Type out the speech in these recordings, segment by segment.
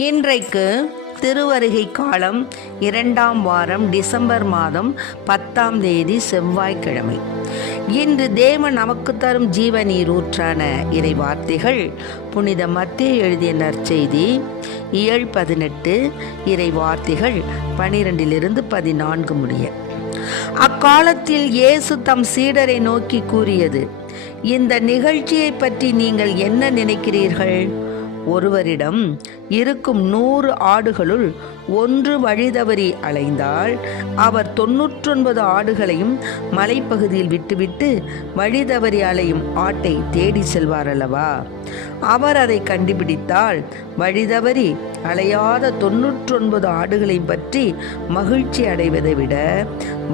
இன்றைக்கு திருவருகை காலம் 2ஆம் வாரம் டிசம்பர் மாதம் 10ஆம் தேதி செவ்வாய்க்கிழமை. இன்று தேவன் நமக்கு தரும் ஜீவநீர் ஊற்றான இறை வார்த்தைகள் புனித மத்தேயு எழுதிய நற்செய்தி 7:18, இறை வார்த்தைகள் 12-14 முடிய. அக்காலத்தில் இயேசு தம் சீடரை நோக்கி கூறியது: இந்த நிகழ்ச்சியை பற்றி நீங்கள் என்ன நினைக்கிறீர்கள்? ஒருவரிடம் இருக்கும் 100 ஆடுகளுள் ஒன்று வழிதவறி அலைந்தால் அவர் 99 ஆடுகளையும் மலைப்பகுதியில் விட்டுவிட்டு வழிதவறி அலையும் ஆட்டை தேடி செல்வார் அல்லவா? அவர் அதை கண்டுபிடித்தால் வழிதவறி அலையாத 99 ஆடுகளை பற்றி மகிழ்ச்சி அடைவதை விட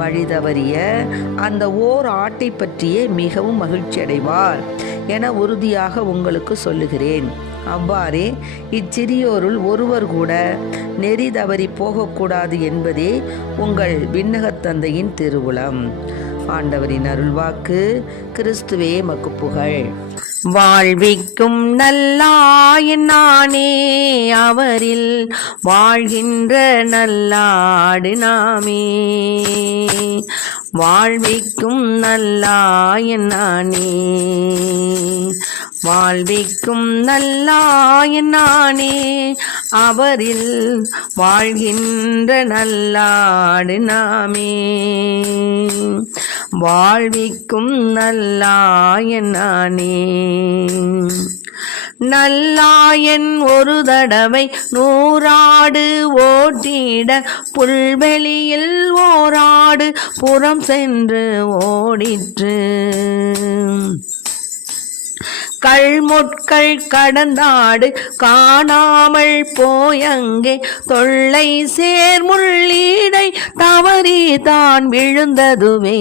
வழிதவறிய அந்த ஓர் ஆட்டை பற்றியே மிகவும் மகிழ்ச்சி அடைவார் என உறுதியாக உங்களுக்கு சொல்லுகிறேன். அவ்வாறே இச்சிறியோருள் ஒருவர் கூட நெறி தவறி போகக்கூடாது என்பதே உங்கள் விண்ணகத் தந்தையின் திருவுளம். ஆண்டவரின் அருள்வாக்கு. கிறிஸ்துவே மக்கு புகழ். வாழ்விக்கும் நல்லாயன் நானே, அவரில் வாழ்கின்ற நல்லாடு நாமே. வாழ்விக்கும் நல்லாயன் நானே, வாழ்விக்கும் நல்லாயன் நானே, அவரில் வாழ்கின்ற நல்லாடு நாமே. வாழ்விக்கும் நல்லாயன் நானே. நல்லாயன் ஒரு தடவை 100 ஆடு ஓட்டிட புல்வெளியில் ஓராடு புறம் சென்று ஓடிற்று. கள்முட்கள் கடந்தாடு காணாமல் போயங்கே தொல்லை சேர்முள்ளீடை தவறி தான் விழுந்ததுவே.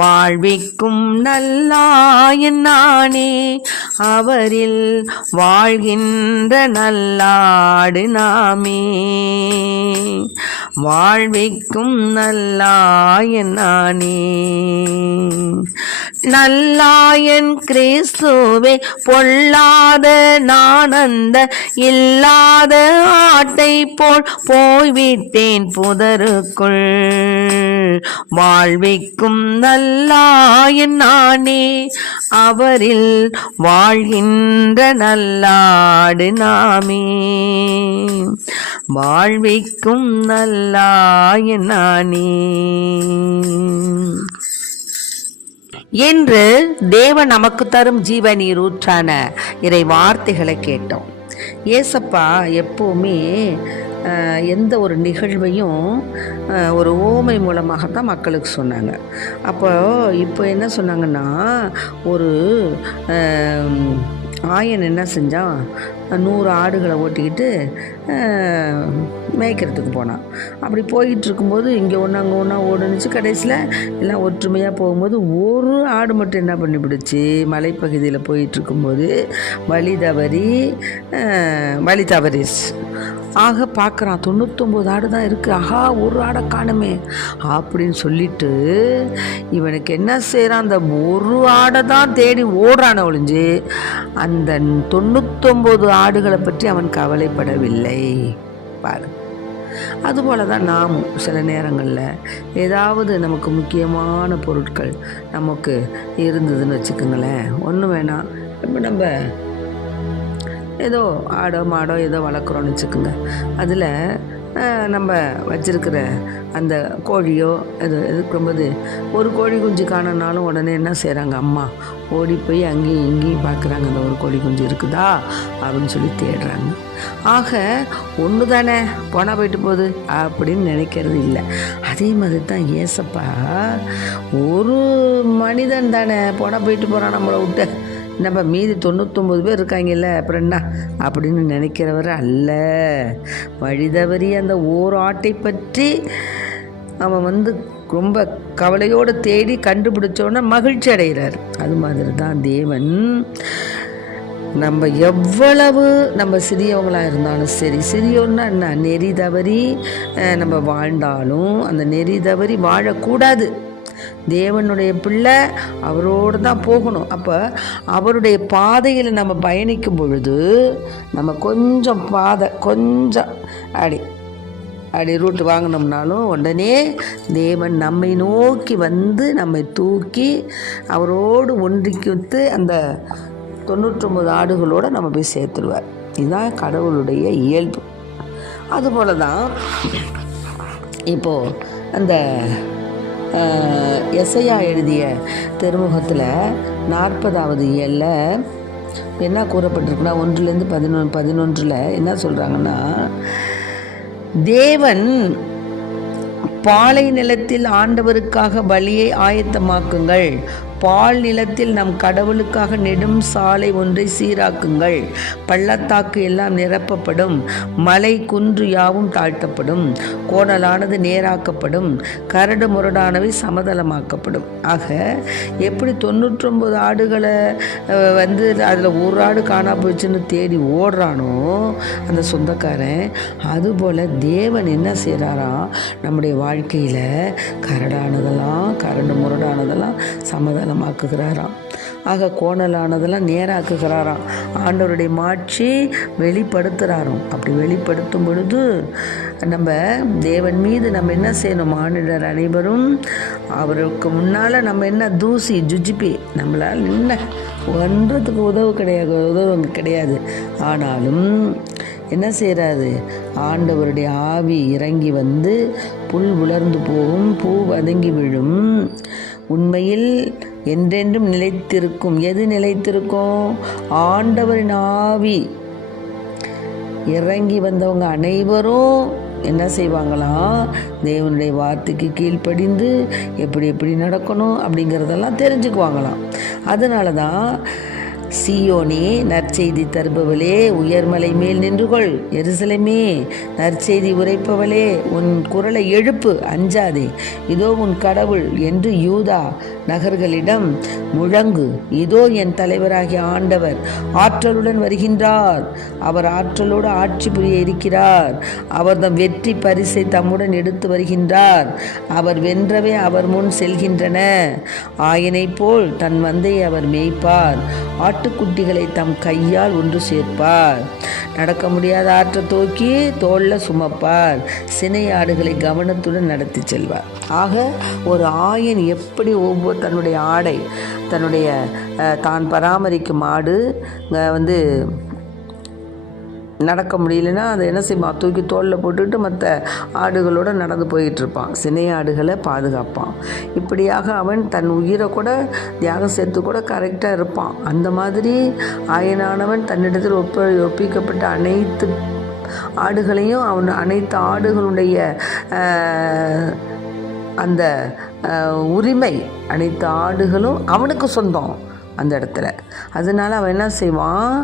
வாழ்விக்கும் நல்லாயன் நானே, அவரில் வாழ்கின்ற நல்லாடு நாமே. வாழ்விக்கும் நல்லாயன் நானே. நல்லாயன் கிறிஸ்துவே, பொல்லாத நானந்த இல்லாத ஆட்டை போல் போய்விட்டேன் புதருக்குள். வாழ்விக்கும் நல்லாயன் நானே, அவரில் வாழ்கின்ற நல்லாடு நாமே. வாழ்விக்கும் நல்லாயன் நானே. என்று தேவன் நமக்கு தரும் ஜீவநீர் ஊற்றான இறை வார்த்தைகளை கேட்டோம். ஏசப்பா எப்போவுமே எந்த ஒரு நிகழ்வையும் ஒரு ஓமை மூலமாகத்தான் மக்களுக்கு சொன்னாங்க. இப்போ என்ன சொன்னாங்கன்னா, ஒரு ஆயன் என்ன செஞ்சான், 100 ஆடுகளை ஓட்டிக்கிட்டு மேய்க்கிறதுக்கு போனான். அப்படி போய்கிட்டு இருக்கும்போது இங்கே ஒன்று அங்கே ஒன்றா ஓடுனுச்சு. கடைசியில் எல்லாம் ஒற்றுமையாக போகும்போது ஒரு ஆடு மட்டும் என்ன பண்ணிவிடுச்சு, மலைப்பகுதியில் போயிட்டுருக்கும்போது வழி தவறிச்சு. ஆக பார்க்குறான், 99 ஆடு தான் இருக்குது, ஆஹா ஒரு ஆடை காணுமே அப்படின்னு சொல்லிட்டு இவனுக்கு என்ன செய்கிறான், அந்த ஒரு ஆடை தான் தேடி ஓடுறான ஒழிஞ்சு அந்த 99 ஆடுகளை பற்றி அவன் கவலைப்படவில்லை. பாரு, அதுபோல தான் நாமும் சில நேரங்களில் ஏதாவது நமக்கு முக்கியமான பொருட்கள் நமக்கு இருந்ததுன்னு வச்சுக்கோங்களேன், ஒன்றும் வேணாம். இப்போ நம்ம ஏதோ ஆடோ மாடோ ஏதோ வளர்க்குறோன்னு வச்சுக்கோங்க, அதில் நம்ம வச்சுருக்கிற அந்த கோழியோ எதுக்கும்போது ஒரு கோழி குஞ்சு காணனாலும் உடனே என்ன செய்கிறாங்க, அம்மா ஓடி போய் அங்கேயும் இங்கேயும் பார்க்குறாங்க, அந்த ஒரு கோழி குஞ்சு இருக்குதா அப்படின்னு சொல்லி தேடுறாங்க. ஆக ஒன்று தானே போனால் போயிட்டு போகுது அப்படின்னு நினைக்கிறது இல்லை. அதே மாதிரி தான் ஏசப்பா ஒரு மனிதன் தானே, போனால் போயிட்டு போகிறான், நம்மளை விட்டு நம்ம மீதி 99 பேர் இருக்காங்கல்ல, அப்புறம் என்ன அப்படின்னு நினைக்கிறவர் அல்ல. வழிதவறி அந்த ஓர் ஆட்டை பற்றி அவன் ரொம்ப கவலையோடு தேடி கண்டுபிடிச்சோன்னா மகிழ்ச்சி அடைகிறார். அது மாதிரி தான் தேவன் நம்ம எவ்வளவு நம்ம சிறியவங்களாக இருந்தாலும் சரி, சிறியோன்னா என்ன, நெறி தவறி நம்ம வாழ்ந்தாலும் அந்த நெறி தவறி வாழக்கூடாது. தேவனுடைய பிள்ளை அவரோடு தான் போகணும். அப்போ அவருடைய பாதையில் நம்ம பயணிக்கும் பொழுது நம்ம கொஞ்சம் அப்படி ரூட்டு வாங்கினோம்னாலும் உடனே தேவன் நம்மை நோக்கி வந்து நம்மை தூக்கி அவரோடு ஒன்றிக்கிட்டு அந்த 99 ஆடுகளோடு நம்ம போய் சேர்த்துருவார். இதுதான் கடவுளுடைய இயல்பு. அதுபோல தான் இப்போது அந்த எசையா எழுதிய திருமுகத்தில் 40வது இயலில் என்ன கூறப்பட்டிருக்குன்னா 1லேருந்து 11 என்ன சொல்கிறாங்கன்னா, தேவன் பாலை நிலத்தில் ஆண்டவருக்காக பலியை ஆயத்தமாக்குங்கள், பால் நிலத்தில் நம் கடவுளுக்காக நெடும் சாலை ஒன்றை சீராக்குங்கள். பள்ளத்தாக்கு எல்லாம் நிரப்பப்படும், மலை குன்று யாவும் தாழ்த்தப்படும், கோணலானது நேராக்கப்படும், கரடு முரடானவை சமதளமாக்கப்படும். ஆக எப்படி 99 ஆடுகளை அதில் ஒரு ஆடு காணா போச்சுன்னு தேடி ஓடுறானோ அந்த சொந்தக்காரன், அதுபோல் தேவன் என்ன செய்கிறாராம், நம்முடைய வாழ்க்கையில் கரடானதெல்லாம் கரடு முரடானதெல்லாம் சமதளமாக்குகிறாராம். ஆக கோணலானதெல்லாம் நேராக்குகிறாராம். ஆண்டவருடைய மாட்சி வெளிப்படுத்துகிறாராம். அப்படி வெளிப்படுத்தும் பொழுது நம்ம தேவன் மீது நம்ம என்ன செய்யணும், மானிடர் அனைவரும் அவருக்கு முன்னால் நம்ம என்ன தூசி ஜுஜிப்பி நம்மளால் என்ன ஒன்றதுக்கு உதவு கிடையாது. ஆனாலும் என்ன செய்கிறாரு, ஆண்டவருடைய ஆவி இறங்கி வந்து புல் உலர்ந்து போகும், பூ வதங்கி விழும், உண்மையில் என்றென்றும் நிலைத்திருக்கும். எது நிலைத்திருக்கும்? ஆண்டவரின் ஆவி இறங்கி வந்தவங்க அனைவரும் என்ன செய்வாங்களாம், தேவனுடைய வார்த்தைக்கு கீழ்ப்படிந்து எப்படி நடக்கணும் அப்படிங்கிறதெல்லாம் தெரிஞ்சுக்குவாங்களாம். அதனால தான் சீயோனே நற்செய்தி தருபவளே உயர்மலை மேல் நின்றுகொள், எருசலேமே நற்செய்தி உரைப்பவளே உன் குரலை எழுப்பு, அஞ்சாதே, இதோ உன் கடவுள் என்று யூதா நகர்களிடம் முழங்கு. இதோ என் தலைவராகிய ஆண்டவர் ஆற்றலுடன் வருகின்றார், அவர் ஆற்றலோடு ஆட்சி புரிய இருக்கிறார், அவர் தம் வெற்றி பரிசை தம்முடன் எடுத்து வருகின்றார், அவர் வென்றவே அவர் முன் செல்கின்றன, ஆயனை போல் தன் மந்தையை அவர் மேய்ப்பார், ஆட்டுக்குட்டிகளை தம் கையால் ஒன்று சேர்ப்பார், நடக்க முடியாத ஆற்றை தூக்கி தோளில் சுமப்பார், சினை ஆடுகளை கவனத்துடன் நடத்தி செல்வார். ஆக ஒரு ஆயன் எப்படி தன்னுடைய ஆடை தான் பராமரிக்கும் ஆடு நடக்க முடியலன்னா அதை என்ன செய்வான், தூக்கி தோளில் போட்டுக்கிட்டு மற்ற ஆடுகளோடு நடந்து போயிட்டுருப்பான், சினை ஆடுகளை பாதுகாப்பான். இப்படியாக அவன் தன் உயிரை கூட தியாகம் சேர்த்து கூட கரெக்டாக இருப்பான். அந்த மாதிரி ஆயனானவன் தன்னிடத்தில் ஒப்பிக்கப்பட்ட அனைத்து ஆடுகளையும் அனைத்து ஆடுகளுடைய அந்த உரிமை, அனைத்து ஆடுகளும் அவனுக்கு சொந்தம் அந்த இடத்துல. அதனால் அவன் என்ன செய்வான்,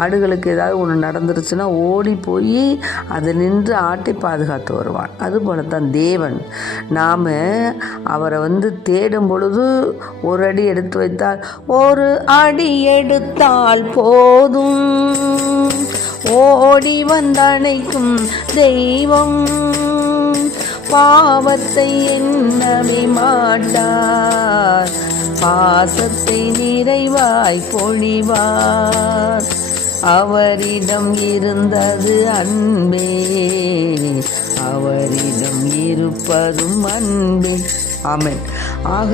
ஆடுகளுக்கு ஏதாவது ஒன்று நடந்துருச்சுன்னா ஓடி போய் அதை நின்று ஆட்டை பாதுகாத்து வருவான். அதுபோல தான் தேவன், நாம் அவரை தேடும் பொழுது ஒரு அடி எடுத்து வைத்தால், ஒரு அடி எடுத்தால் போதும் ஓடி வந்தணைக்கும் தெய்வம், பாவத்தை எண்ணவே மாட்டார், பாசத்தை நிறைவாய் பொழிவார், அவரிடம் இருந்தது அன்பே, அவரிடம் இருப்பதும் அன்பே. ஆமென். ஆக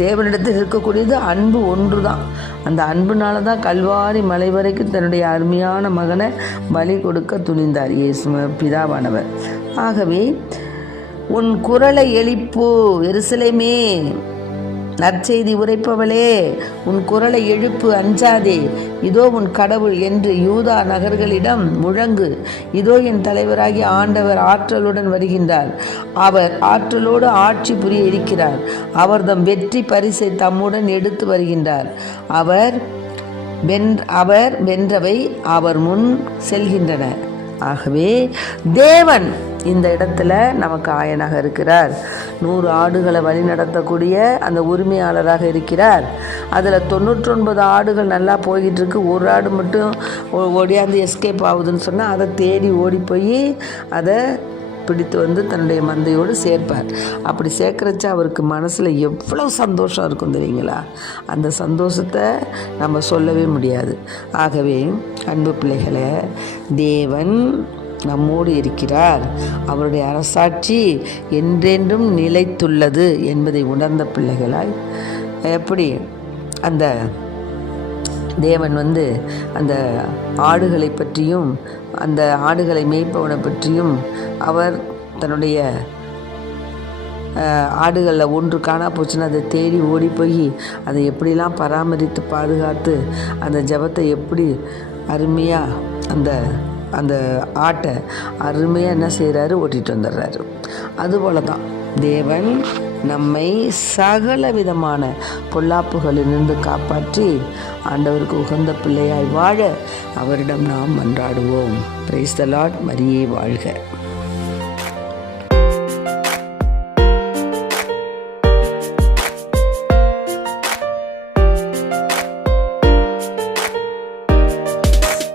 தேவனிடத்தில் இருக்கக்கூடியது அன்பு ஒன்று தான். அந்த அன்புனால தான் கல்வாரி மலை வரைக்கும் தன்னுடைய அருமையான மகனை பலி கொடுக்க துணிந்தார் இயேசு பிதாவானவர். ஆகவே உன் குரலை எழுப்பு எருசலேமே, நற்செய்தி உரைப்பவளே உன் குரலை எழுப்பு, அஞ்சாதே, இதோ உன் கடவுள் என்று யூதா நகர்களிடம் முழங்கு. இதோ என் தலைவராகிய ஆண்டவர் ஆற்றலுடன் வருகின்றார், அவர் ஆற்றலோடு ஆட்சி புரிய இருக்கிறார், அவர் தம் வெற்றி பரிசை தம்முடன் எடுத்து வருகின்றார், அவர் வென்றவை அவர் முன் செல்கின்றன. ஆகவே தேவன் இந்த இடத்துல நமக்கு ஆயனாக இருக்கிறார். 100 ஆடுகளை வழி நடத்தக்கூடிய அந்த உரிமையாளராக இருக்கிறார். அதில் 99 ஆடுகள் நல்லா போய்கிட்டு இருக்கு, ஒரு ஆடு மட்டும் ஓடியாந்து எஸ்கேப் ஆகுதுன்னு சொன்னால் அதை தேடி ஓடி போய் அதை பிடித்து வந்து தன்னுடைய மந்தையோடு சேர்ப்பார். அப்படி சேர்க்குறச்ச அவருக்கு மனசில் எவ்வளோ சந்தோஷம் இருக்கும் தெரியுங்களா? அந்த சந்தோஷத்தை நம்ம சொல்லவே முடியாது. ஆகவே அன்பு பிள்ளைகளே, தேவன் நம்மோடு இருக்கிறார், அவருடைய அரசாட்சி என்றென்றும் நிலைத்துள்ளது என்பதை உணர்ந்த பிள்ளைகளாய் எப்படி அந்த தேவன் வந்து அந்த ஆடுகளை பற்றியும் அந்த ஆடுகளை மேய்ப்பவனை பற்றியும் அவர் தன்னுடைய ஆடுகளில் ஒன்று காணா போச்சுன்னா அதை தேடி ஓடி போய் அதை எப்படிலாம் பராமரித்து பாதுகாத்து அந்த ஜெபத்தை எப்படி அருமையாக அந்த அந்த ஆட்டை அருமையாக என்ன செய்கிறாரு, ஓட்டிகிட்டு வந்துடுறாரு. அதுபோல தான் தேவன் நம்மை சகல விதமான பொல்லாப்புகளிலிருந்து காப்பாற்றி ஆண்டவருக்கு உகந்த பிள்ளையாய் வாழ அவரிடம் நாம் மன்றாடுவோம். Praise the Lord. மரியே வாழ்க.